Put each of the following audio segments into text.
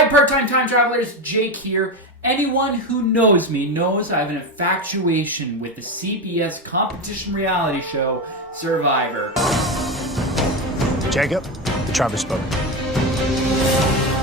Hi, part-time time travelers, Jake here. Anyone who knows me knows I have an infatuation with the CBS competition reality show, Survivor. Jacob, the tribe has spoken.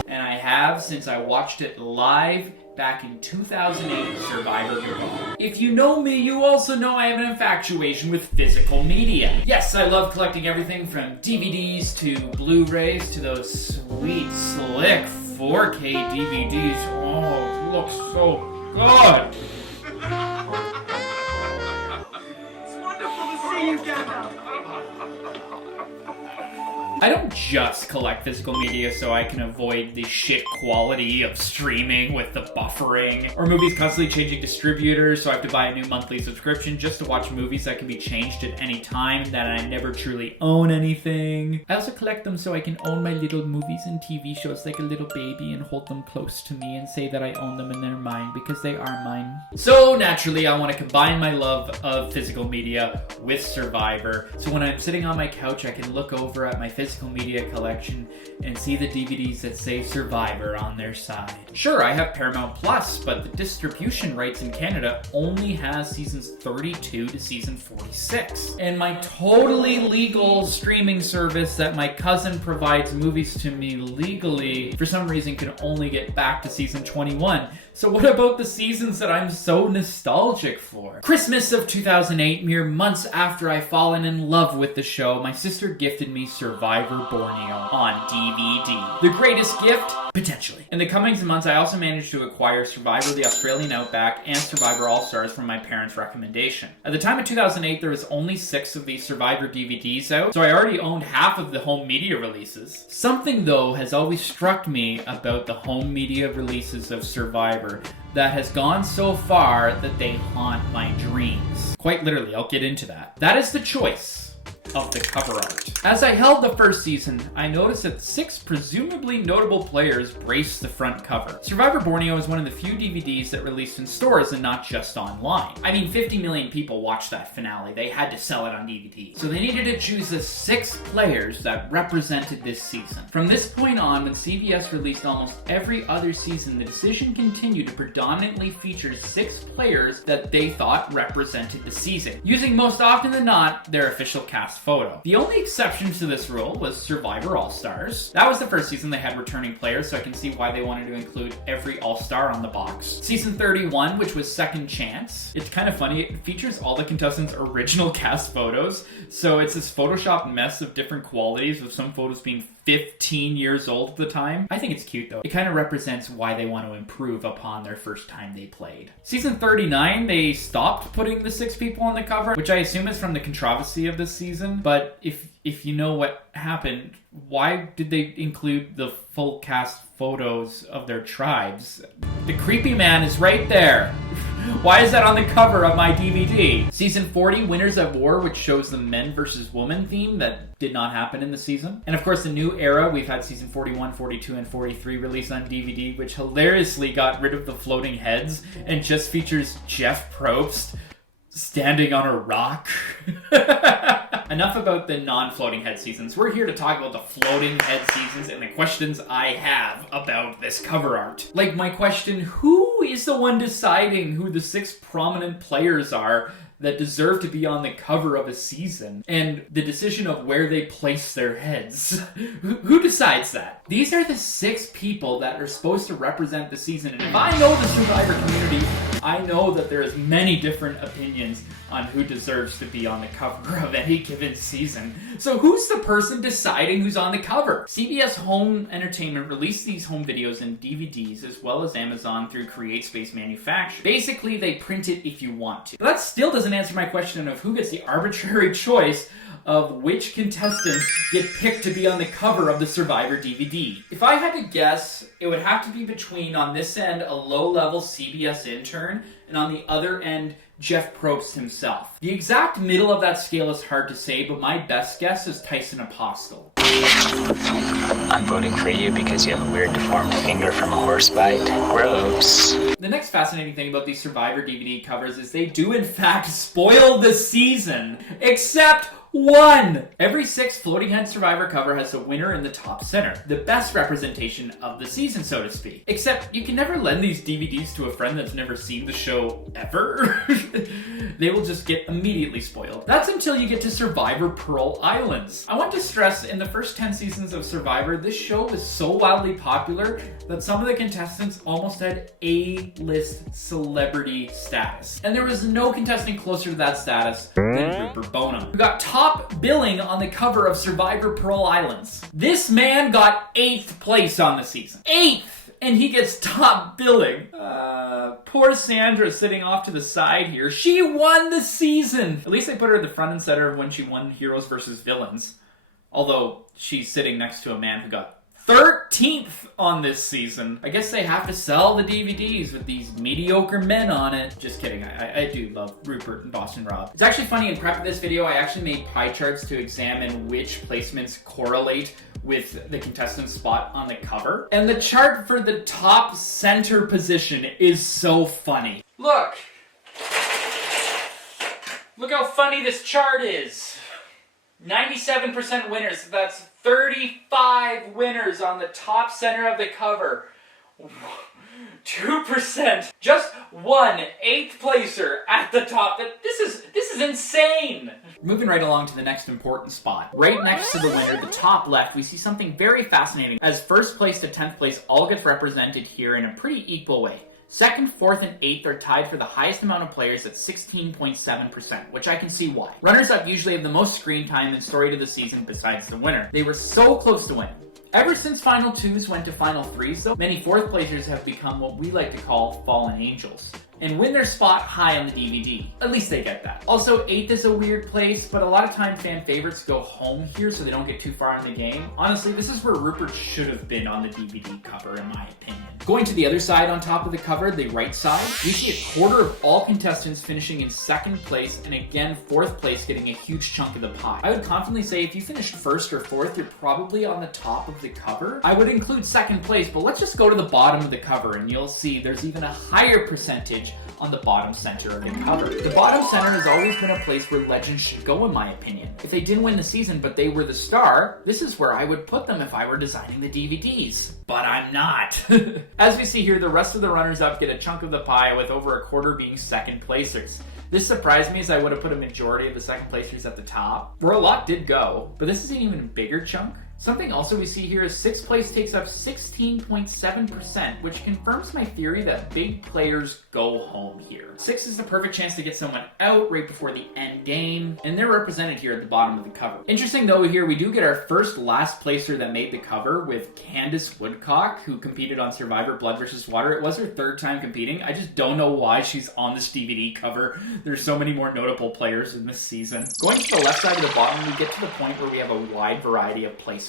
And I have since I watched it live back in 2008, Survivor Goodbye. If you know me, you also know I have an infatuation with physical media. Yes, I love collecting everything from DVDs to Blu-rays to those sweet, slick 4K DVDs. Oh, it looks so good. It's wonderful to see you, Gandalf. I don't just collect physical media so I can avoid the shit quality of streaming with the buffering, or movies constantly changing distributors, so I have to buy a new monthly subscription just to watch movies that can be changed at any time, that I never truly own anything. I also collect them so I can own my little movies and TV shows like a little baby and hold them close to me and say that I own them and they're mine because they are mine. So naturally, I want to combine my love of physical media with Survivor, so when I'm sitting on my couch, I can look over at my physical media collection and see the DVDs that say Survivor on their side. Sure, I have Paramount Plus, but the distribution rights in Canada only has seasons 32 to season 46. And my totally legal streaming service that my cousin provides movies to me legally, for some reason can only get back to season 21. So what about the seasons that I'm so nostalgic for? Christmas of 2008, mere months after I've fallen in love with the show, my sister gifted me Survivor Borneo on DVD. The greatest gift? Potentially. In the coming months, I also managed to acquire Survivor the Australian Outback and Survivor All-Stars from my parents' recommendation. At the time of 2008, there was only 6 of these Survivor DVDs out, so I already owned half of the home media releases. Something, though, has always struck me about the home media releases of Survivor that has gone so far that they haunt my dreams. Quite literally, I'll get into that. That is the choice of the cover art. As I held the first season, I noticed that 6 presumably notable players graced the front cover. Survivor Borneo is one of the few DVDs that released in stores and not just online. I mean, 50 million people watched that finale. They had to sell it on DVD. So they needed to choose the 6 players that represented this season. From this point on, when CBS released almost every other season, the decision continued to predominantly feature 6 players that they thought represented the season, using most often than not their official cast photo. The only exception to this rule was Survivor All-Stars. That was the first season they had returning players, so I can see why they wanted to include every All-Star on the box. Season 31, which was Second Chance, it's kind of funny, it features all the contestants' original cast photos, so it's this Photoshop mess of different qualities, with some photos being 15 years old at the time. I think it's cute though. It kind of represents why they want to improve upon their first time they played. Season 39, they stopped putting the 6 people on the cover, which I assume is from the controversy of this season. But if you know what happened, why did they include the full cast photos of their tribes? The creepy man is right there. Why is that on the cover of my DVD? Season 40, Winners at War, which shows the men versus women theme that did not happen in the season. And of course, the new era, we've had season 41, 42, and 43 released on DVD, which hilariously got rid of the floating heads and just features Jeff Probst standing on a rock. Enough about the non-floating head seasons. We're here to talk about the floating head seasons and the questions I have about this cover art. Like my question, who is the one deciding who the 6 prominent players are that deserve to be on the cover of a season, and the decision of where they place their heads? Who decides that? These are the 6 people that are supposed to represent the season, and if I know the Survivor community, I know that there's many different opinions on who deserves to be on the cover of any given season. So who's the person deciding who's on the cover? CBS Home Entertainment released these home videos and DVDs, as well as Amazon through CreateSpace Manufacturing. Basically, they print it if you want to. But that still doesn't answer my question of who gets the arbitrary choice of which contestants get picked to be on the cover of the Survivor DVD. If I had to guess, it would have to be between, on this end, a low-level CBS intern, and on the other end, Jeff Probst himself. The exact middle of that scale is hard to say, but my best guess is Tyson Apostle. I'm voting for you because you have a weird deformed finger from a horse bite. Gross. The next fascinating thing about these Survivor DVD covers is they do in fact spoil the season. Except One! Every 6 floating head Survivor cover has a winner in the top center. The best representation of the season, so to speak. Except, you can never lend these DVDs to a friend that's never seen the show ever. They will just get immediately spoiled. That's until you get to Survivor Pearl Islands. I want to stress, in the first 10 seasons of Survivor, this show was so wildly popular that some of the contestants almost had A-list celebrity status. And there was no contestant closer to that status than Rupert Boneham, who got top billing on the cover of Survivor Pearl Islands. This man got 8th place on the season. 8th! And he gets top billing. Poor Sandra sitting off to the side here. She won the season! At least they put her at the front and center of when she won Heroes vs. Villains. Although, she's sitting next to a man who got 13th on this season. I guess they have to sell the DVDs with these mediocre men on it. Just kidding, I do love Rupert and Boston Rob. It's actually funny, in prep of this video, I actually made pie charts to examine which placements correlate with the contestant's spot on the cover. And the chart for the top center position is so funny. Look! Look how funny this chart is. 97% winners, that's 35 winners on the top center of the cover. 2%. Just one 8th placer at the top. This is insane. Moving right along to the next important spot. Right next to the winner, the top left, we see something very fascinating, as 1st place to 10th place all gets represented here in a pretty equal way. 2nd, 4th, and 8th are tied for the highest amount of players at 16.7%, which I can see why. Runners-up usually have the most screen time and story to the season besides the winner. They were so close to winning. Ever since Final 2s went to Final 3s, though, many 4th placers have become what we like to call fallen angels, and win their spot high on the DVD. At least they get that. Also, 8th is a weird place, but a lot of times fan favorites go home here so they don't get too far in the game. Honestly, this is where Rupert should have been on the DVD cover, in my opinion. Going to the other side on top of the cover, the right side, we see a quarter of all contestants finishing in 2nd place, and again, 4th place getting a huge chunk of the pie. I would confidently say if you finished 1st or 4th, you're probably on the top of the cover. I would include 2nd place, but let's just go to the bottom of the cover, and you'll see there's even a higher percentage on the bottom center of the cover. The bottom center has always been a place where legends should go, in my opinion. If they didn't win the season, but they were the star, this is where I would put them if I were designing the DVDs. But I'm not. As we see here, the rest of the runners-up get a chunk of the pie, with over a quarter being 2nd placers. This surprised me, as I would have put a majority of the 2nd placers at the top, where a lot did go, but this is an even bigger chunk. Something also we see here is 6th place takes up 16.7%, which confirms my theory that big players go home here. 6 is the perfect chance to get someone out right before the end game, and they're represented here at the bottom of the cover. Interesting though, here we do get our first last placer that made the cover with Candace Woodcock, who competed on Survivor Blood vs. Water. It was her 3rd time competing. I just don't know why she's on this DVD cover. There's so many more notable players in this season. Going to the left side of the bottom, we get to the point where we have a wide variety of placements,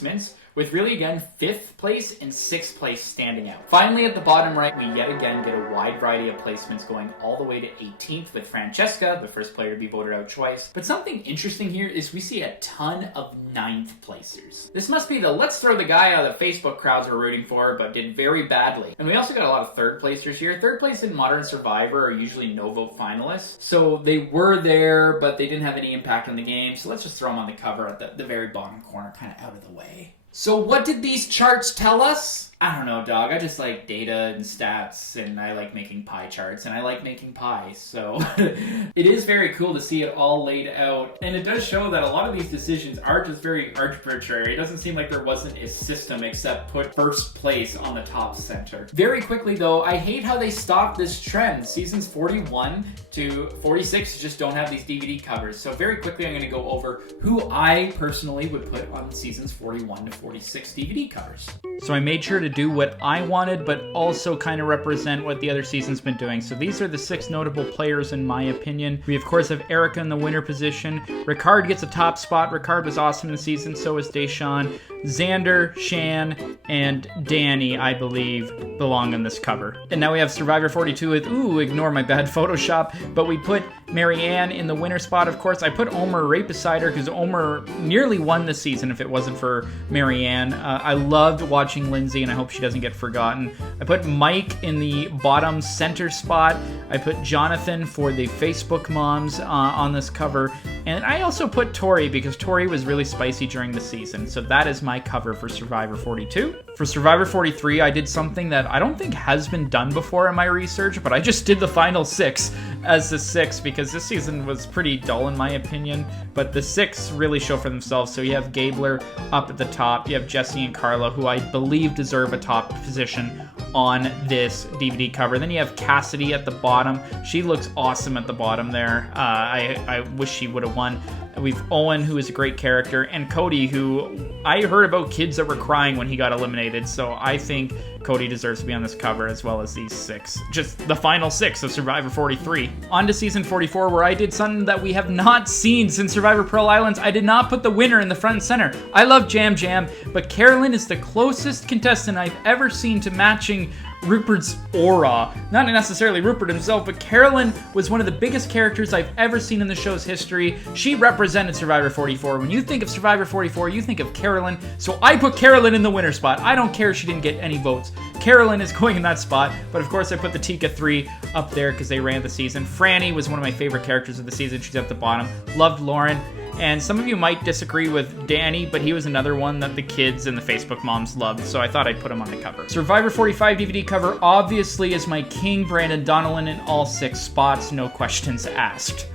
with really again 5th place and 6th place standing out. Finally, at the bottom right, we yet again get a wide variety of placements going all the way to 18th with Francesca, the first player to be voted out twice. But something interesting here is we see a ton of 9th placers. This must be the let's throw the guy out of the Facebook crowds we're rooting for, but did very badly. And we also got a lot of 3rd placers here. 3rd place in Modern Survivor are usually no vote finalists, so they were there, but they didn't have any impact on the game, so let's just throw them on the cover at the very bottom corner, kind of out of the way. So what did these charts tell us? I don't know, dog. I just like data and stats, and I like making pie charts, and I like making pie, so it is very cool to see it all laid out. And it does show that a lot of these decisions are just very arbitrary. It doesn't seem like there wasn't a system except put 1st place on the top center. Very quickly though, I hate how they stopped this trend. Seasons 41 to 46 just don't have these DVD covers. So very quickly I'm going to go over who I personally would put on seasons 41 to 46 DVD covers. So I made sure to do what I wanted, but also kind of represent what the other season's been doing. So these are the 6 notable players in my opinion. We of course have Erica in the winner position. Ricard gets a top spot. Ricard was awesome in the season, so was Deshawn. Xander, Shan, and Danny, I believe, belong on this cover. And now we have Survivor 42 with, ooh, ignore my bad Photoshop, but we put Marianne in the winner spot, of course. I put Omer right beside her because Omer nearly won this season if it wasn't for Marianne. I loved watching Lindsay, and I hope she doesn't get forgotten. I put Mike in the bottom center spot. I put Jonathan for the Facebook moms on this cover. And I also put Tori because Tori was really spicy during the season. So that is my cover for Survivor 42. For Survivor 43, I did something that I don't think has been done before in my research, but I just did the final 6 as the 6 because this season was pretty dull in my opinion, but the 6 really show for themselves. So you have Gabler up at the top, you have Jesse and Carla, who I believe deserve a top position on this DVD cover. Then you have Cassidy at the bottom. She looks awesome at the bottom there. I wish she would have won. We've Owen, who is a great character, and Cody, who I heard about kids that were crying when he got eliminated, so I think Cody deserves to be on this cover as well as these 6. Just the final 6 of Survivor 43. On to season 44, where I did something that we have not seen since Survivor Pearl Islands. I did not put the winner in the front and center. I love Jam Jam, but Carolyn is the closest contestant I've ever seen to matching Rupert's aura. Not necessarily Rupert himself, but Carolyn was one of the biggest characters I've ever seen in the show's history. She represented Survivor 44. When you think of Survivor 44, you think of Carolyn, so I put Carolyn in the winner spot. I don't care if she didn't get any votes. Carolyn is going in that spot, but of course I put the Tika 3 up there because they ran the season. Franny was one of my favorite characters of the season. She's at the bottom. Loved Lauren. And some of you might disagree with Danny, but he was another one that the kids and the Facebook moms loved, so I thought I'd put him on the cover. Survivor 45 DVD cover obviously is my king, Brandon Donnellan, in all 6 spots, no questions asked.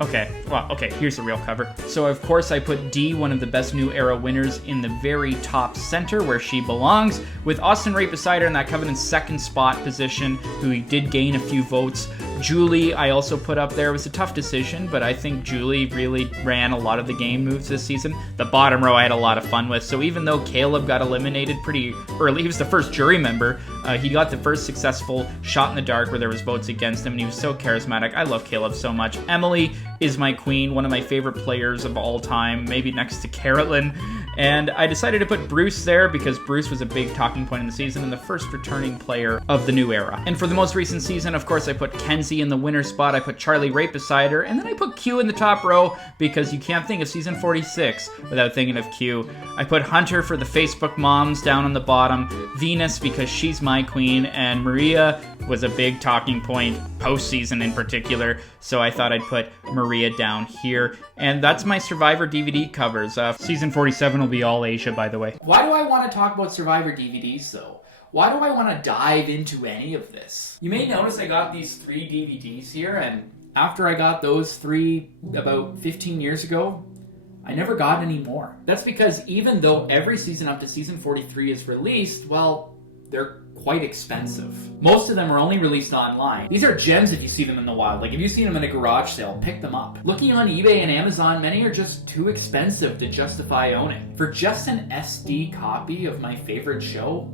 Okay, here's the real cover. So of course I put Dee, one of the best new era winners, in the very top center where she belongs, with Austin right beside her in that Covenant's second spot position, who did gain a few votes. Julie, I also put up there. It was a tough decision, but I think Julie really ran a lot of the game moves this season. The bottom row I had a lot of fun with, so even though Caleb got eliminated pretty early, he was the first jury member, he got the first successful shot in the dark where there was votes against him, and he was so charismatic. I love Caleb so much. Emily is my queen, one of my favorite players of all time, maybe next to Carolyn. And I decided to put Bruce there because Bruce was a big talking point in the season and the first returning player of the new era. And for the most recent season, of course, I put Kenzie in the winner spot. I put Charlie right beside her. And then I put Q in the top row because you can't think of season 46 without thinking of Q. I put Hunter for the Facebook moms down on the bottom. Venus because she's my queen. And Maria was a big talking point postseason in particular. So I thought I'd put Maria down here. And that's my Survivor DVD covers. Season 47 will be all Asia, by the way. Why do I want to talk about Survivor DVDs, though? Why do I want to dive into any of this? You may notice I got these 3 DVDs here, and after I got those 3 about 15 years ago, I never got any more. That's because even though every season up to season 43 is released, well, they're quite expensive. Most of them are only released online. These are gems if you see them in the wild. Like if you've seen them in a garage sale, pick them up. Looking on eBay and Amazon, many are just too expensive to justify owning. For just an SD copy of my favorite show,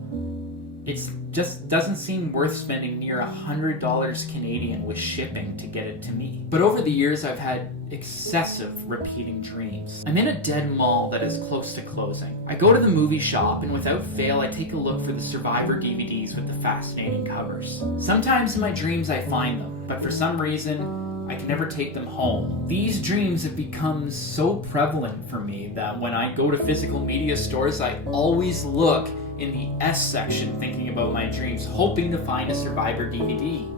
it just doesn't seem worth spending near $100 Canadian with shipping to get it to me. But over the years, I've had excessive repeating dreams. I'm in a dead mall that is close to closing. I go to the movie shop, and without fail, I take a look for the Survivor DVDs with the fascinating covers. Sometimes in my dreams, I find them, but for some reason, I can never take them home. These dreams have become so prevalent for me that when I go to physical media stores, I always look in the S section thinking about my dreams, hoping to find a Survivor DVD,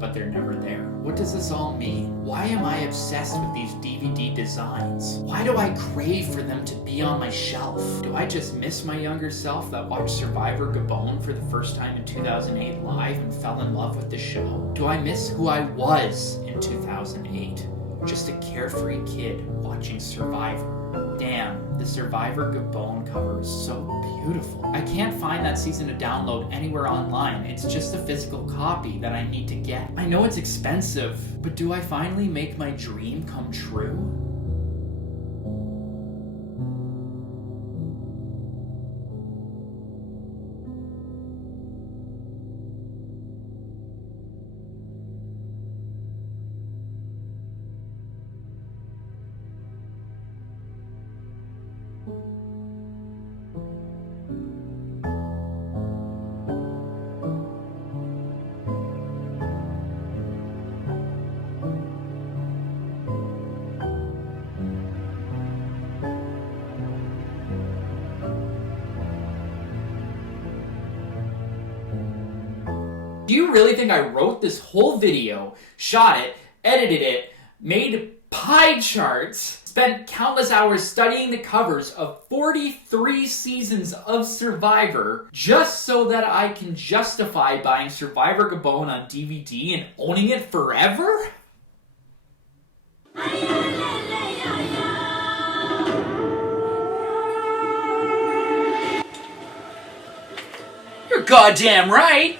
but they're never there. What does this all mean? Why am I obsessed with these DVD designs? Why do I crave for them to be on my shelf? Do I just miss my younger self that watched Survivor Gabon for the first time in 2008 live and fell in love with the show? Do I miss who I was in 2008? Just a carefree kid watching Survivor. Damn, the Survivor Gabon cover is so beautiful. I can't find that season to download anywhere online. It's just a physical copy that I need to get. I know it's expensive, but do I finally make my dream come true? Do you really think I wrote this whole video, shot it, edited it, made pie charts, spent countless hours studying the covers of 43 seasons of Survivor just so that I can justify buying Survivor Gabon on DVD and owning it forever? You're goddamn right!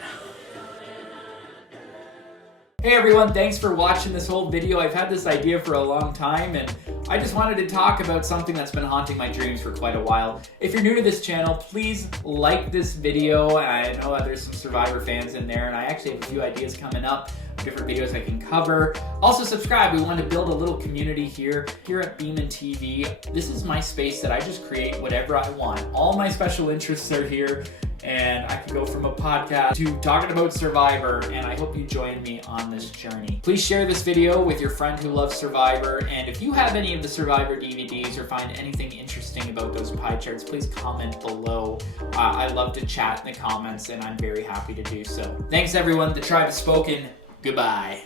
Hey everyone, thanks for watching this whole video. I've had this idea for a long time and I just wanted to talk about something that's been haunting my dreams for quite a while. If you're new to this channel, please like this video. I know there's some Survivor fans in there and I actually have a few ideas coming up, different videos I can cover. Also subscribe, we want to build a little community here at Beeman TV. This is my space that I just create whatever I want. All my special interests are here. And I can go from a podcast to talking about Survivor, and I hope you join me on this journey. Please share this video with your friend who loves Survivor, and if you have any of the Survivor DVDs or find anything interesting about those pie charts, please comment below. I love to chat in the comments, and I'm very happy to do so. Thanks everyone, the tribe has spoken. Goodbye.